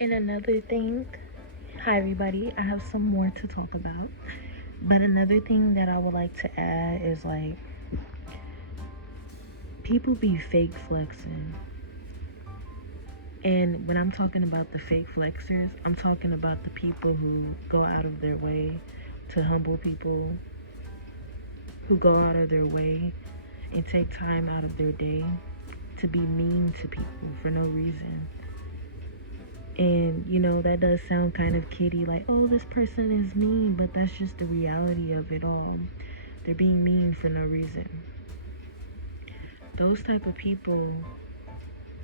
And another thing, hi everybody, I have some more to talk about. But another thing that I would like to add is like people be fake flexing. And when I'm talking about the fake flexers, I'm talking about the people who go out of their way to humble people, who go out of their way and take time out of their day to be mean to people for no reason. And that does sound kind of kiddie, like, oh, this person is mean, but that's just the reality of it all. They're being mean for no reason. Those type of people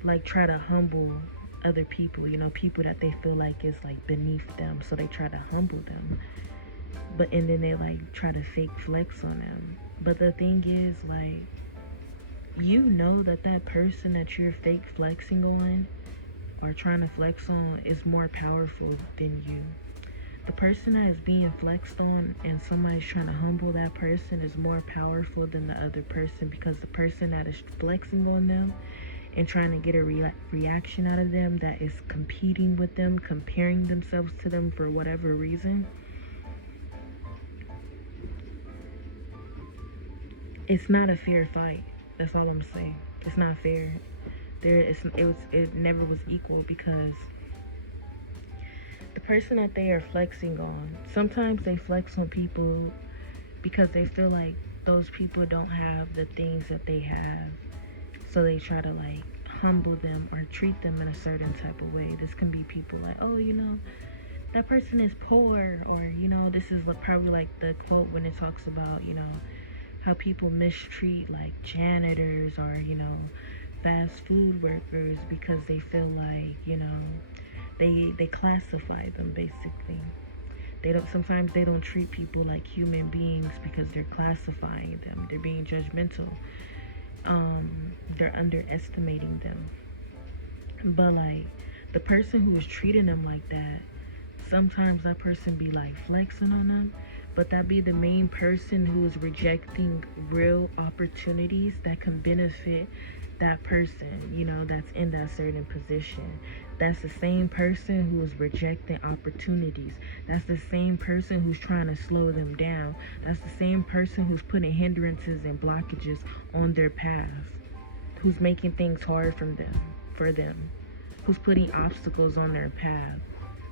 like try to humble other people, people that they feel like is like beneath them, so they try to humble them. And then they like try to fake flex on them. But the thing is, like, that person that you're fake flexing on or trying to flex on is more powerful than you. The person that is being flexed on and somebody's trying to humble that person is more powerful than the other person, because the person that is flexing on them and trying to get a reaction out of them, that is competing with them, comparing themselves to them for whatever reason, it's not a fair fight. That's all I'm saying. It's not fair. It never was equal, because the person that they are flexing on, sometimes they flex on people because they feel like those people don't have the things that they have, so they try to like humble them or treat them in a certain type of way. This can be people like, oh, that person is poor, or this is probably like the quote when it talks about how people mistreat like janitors or fast food workers because they feel like they classify them basically. They don't treat people like human beings because they're classifying them. They're being judgmental. They're underestimating them. But like the person who is treating them like that, sometimes that person be like flexing on them, but that be the main person who is rejecting real opportunities that can benefit that person, that's in that certain position. That's the same person who is rejecting opportunities. That's the same person who's trying to slow them down. That's the same person who's putting hindrances and blockages on their path, who's making things hard for them, who's putting obstacles on their path,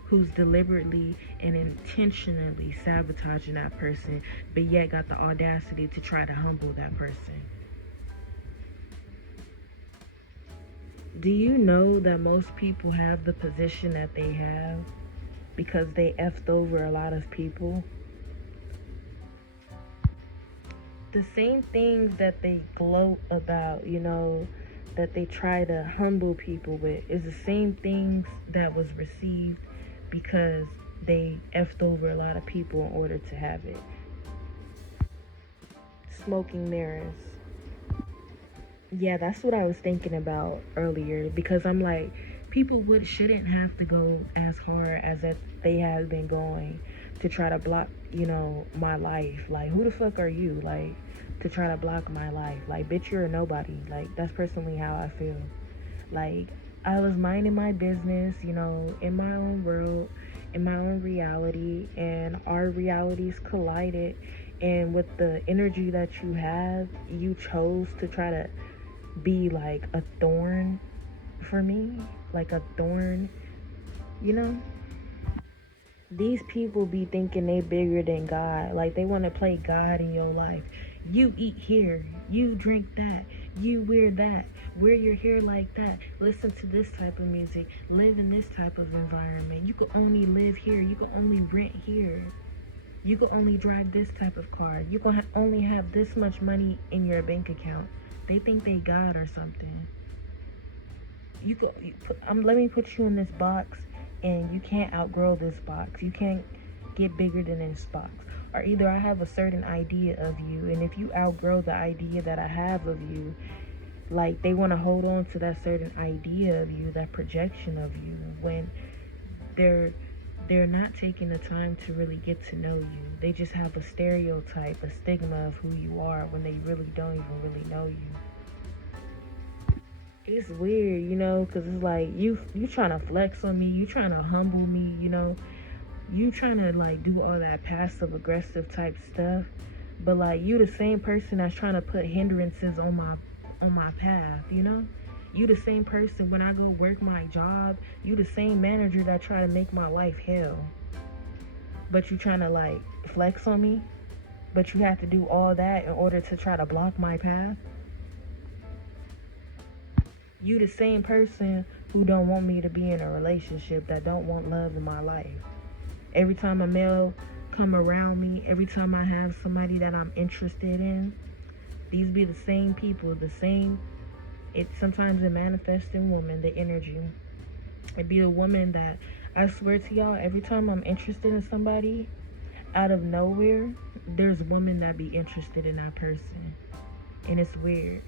who's deliberately and intentionally sabotaging that person, but yet got the audacity to try to humble that person. Do you know that most people have the position that they have because they effed over a lot of people? The same things that they gloat about, that they try to humble people with, is the same things that was received because they effed over a lot of people in order to have it. Smoking mirrors. Yeah, that's what I was thinking about earlier, because I'm like, people shouldn't have to go as hard as that they have been going to try to block, my life. Like, who the fuck are you? Like, to try to block my life. Like, bitch, you're a nobody. Like, that's personally how I feel. Like, I was minding my business, in my own world, in my own reality, and our realities collided. And with the energy that you have, you chose to try to be like a thorn for me, like a thorn, you know? These people be thinking they bigger than God. Like they want to play God in your life. You eat here, you drink that, you wear that, wear your hair like that, listen to this type of music, live in this type of environment. You can only live here, you can only rent here. You can only drive this type of car. You can only have this much money in your bank account. They think they God or something. Let me put you in this box, and you can't outgrow this box. You can't get bigger than this box. Or either I have a certain idea of you, and if you outgrow the idea that I have of you, like they want to hold on to that certain idea of you, that projection of you, when they're not taking the time to really get to know you. They just have a stereotype, a stigma of who you are, when they really don't even really know you. It's weird, because it's like you trying to flex on me, you trying to humble me, you trying to like do all that passive aggressive type stuff, but like you the same person that's trying to put hindrances on my path. You the same person when I go work my job, you the same manager that try to make my life hell, but you trying to like flex on me, but you have to do all that in order to try to block my path. You the same person who don't want me to be in a relationship, that don't want love in my life. Every time a male come around me, every time I have somebody that I'm interested in, these be the same people, the same. It sometimes it manifests in women, the energy. It be a woman that, I swear to y'all, every time I'm interested in somebody, out of nowhere, there's a woman that be interested in that person, and it's weird.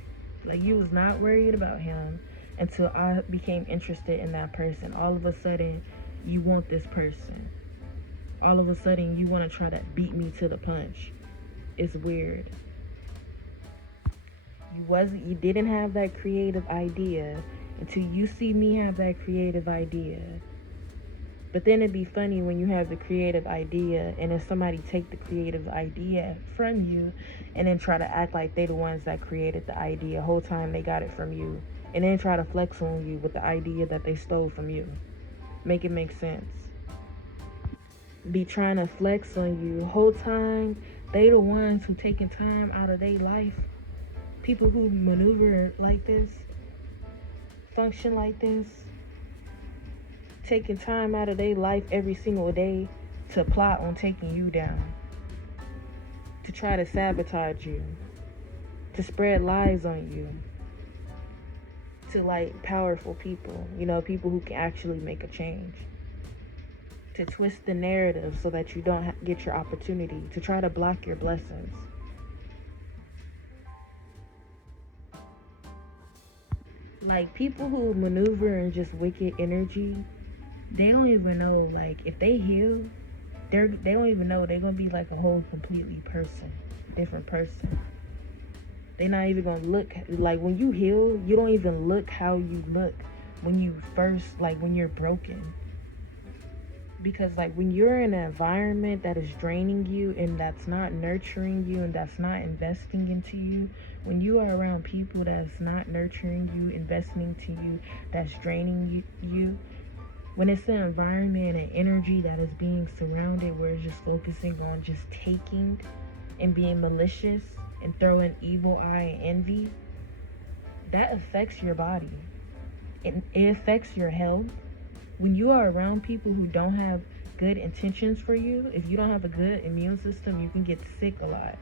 Like you was not worried about him until I became interested in that person. All of a sudden, you want this person. All of a sudden, you want to try to beat me to the punch. It's weird. You didn't have that creative idea until you see me have that creative idea. But then it'd be funny when you have the creative idea and then somebody take the creative idea from you and then try to act like they the ones that created the idea whole time they got it from you, and then try to flex on you with the idea that they stole from you. Make it make sense. Be trying to flex on you whole time they the ones who taking time out of their life. People who maneuver like this, function like this, taking time out of their life every single day to plot on taking you down, to try to sabotage you, to spread lies on you, to like powerful people, people who can actually make a change, to twist the narrative so that you don't get your opportunity, to try to block your blessings. Like people who maneuver in just wicked energy, they don't even know, like if they heal, they don't even know they're gonna be like a whole completely different person. They're not even gonna look like, when you heal, you don't even look how you look when you first, like when you're broken. Because like when you're in an environment that is draining you and that's not nurturing you and that's not investing into you, when you are around people that's not nurturing you, investing into you, that's draining you, when it's an environment and energy that is being surrounded where it's just focusing on just taking and being malicious and throwing evil eye and envy, that affects your body. It affects your health. When you are around people who don't have good intentions for you, if you don't have a good immune system, you can get sick a lot.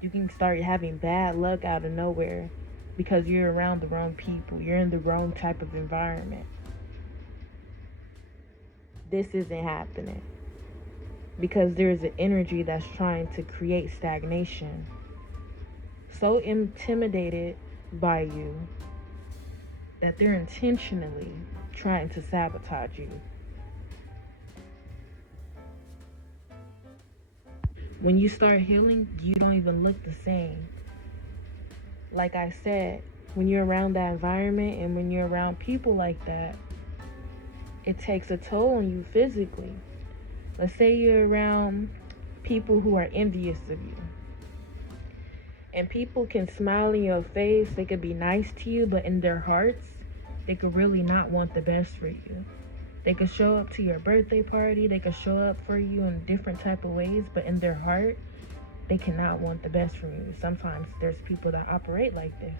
You can start having bad luck out of nowhere because you're around the wrong people. You're in the wrong type of environment. This isn't happening because there's an energy that's trying to create stagnation. So intimidated by you that they're intentionally trying to sabotage you. When you start healing, you don't even look the same. Like I said, when you're around that environment and when you're around people like that, it takes a toll on you physically. Let's say you're around people who are envious of you. And people can smile in your face, they could be nice to you, but in their hearts, they could really not want the best for you. They could show up to your birthday party, they could show up for you in different type of ways, but in their heart, they cannot want the best for you. Sometimes there's people that operate like this.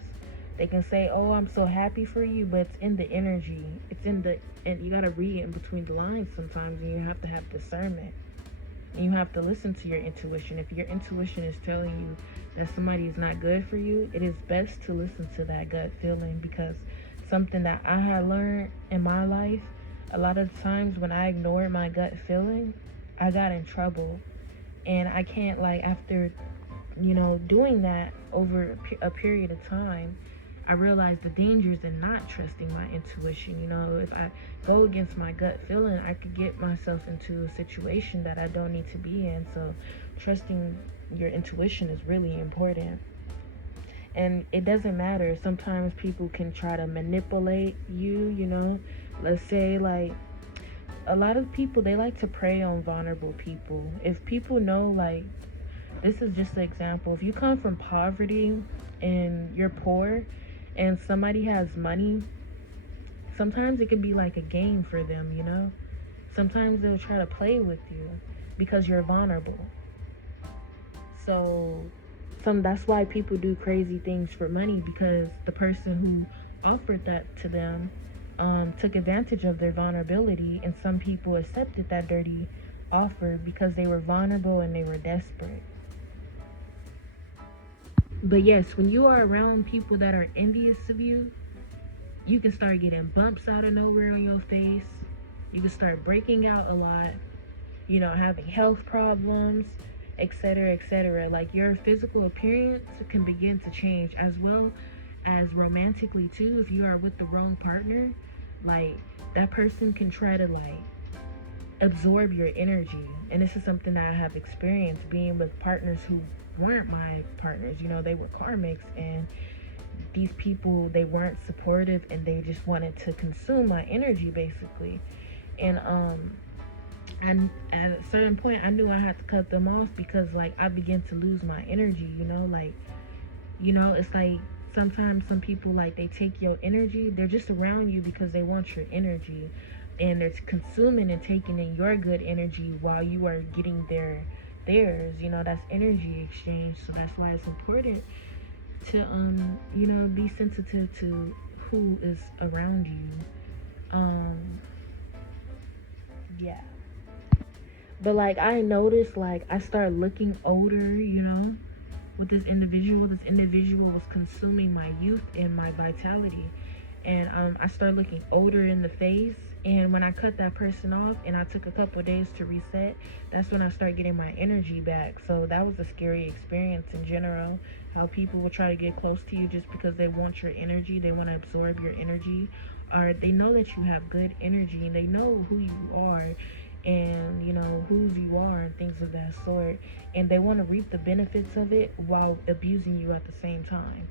They can say, "Oh, I'm so happy for you," but it's in the energy. And you gotta read in between the lines sometimes, and you have to have discernment. And you have to listen to your intuition. If your intuition is telling you that somebody is not good for you, it is best to listen to that gut feeling, because something that I had learned in my life, a lot of times when I ignored my gut feeling, I got in trouble. And I can't, like, after, doing that over a period of time, I realized the dangers in not trusting my intuition. If I go against my gut feeling, I could get myself into a situation that I don't need to be in. So trusting your intuition is really important. And it doesn't matter. Sometimes people can try to manipulate you, you know. Let's say, like, a lot of people, they like to prey on vulnerable people. If people know, like, this is just an example. If you come from poverty and you're poor and somebody has money, sometimes it can be like a game for them, you know? Sometimes they'll try to play with you because you're vulnerable. So that's why people do crazy things for money, because the person who offered that to them took advantage of their vulnerability, and some people accepted that dirty offer because they were vulnerable and they were desperate. But yes, when you are around people that are envious of you, you can start getting bumps out of nowhere on your face. You can start breaking out a lot, you know, having health problems, etc., etc. Like, your physical appearance can begin to change, as well as romantically too. If you are with the wrong partner, like, that person can try to like absorb your energy. And this is something that I have experienced being with partners who weren't my partners. You know, they were karmics, and these people, they weren't supportive, and they just wanted to consume my energy basically. And and at a certain point I knew I had to cut them off, because like I began to lose my energy, you know. Like, you know, it's like sometimes some people, like, they take your energy. They're just around you because they want your energy, and they're consuming and taking in your good energy while you are getting theirs, you know. That's energy exchange. So that's why it's important to you know, be sensitive to who is around you. Yeah. But like, I noticed, like, I started looking older, you know, with this individual. This individual was consuming my youth and my vitality. And I started looking older in the face. And when I cut that person off and I took a couple of days to reset, that's when I started getting my energy back. So that was a scary experience in general. How people will try to get close to you just because they want your energy, they want to absorb your energy, or they know that you have good energy and they know who you are, and you know whose you are, and things of that sort. And they want to reap the benefits of it while abusing you at the same time.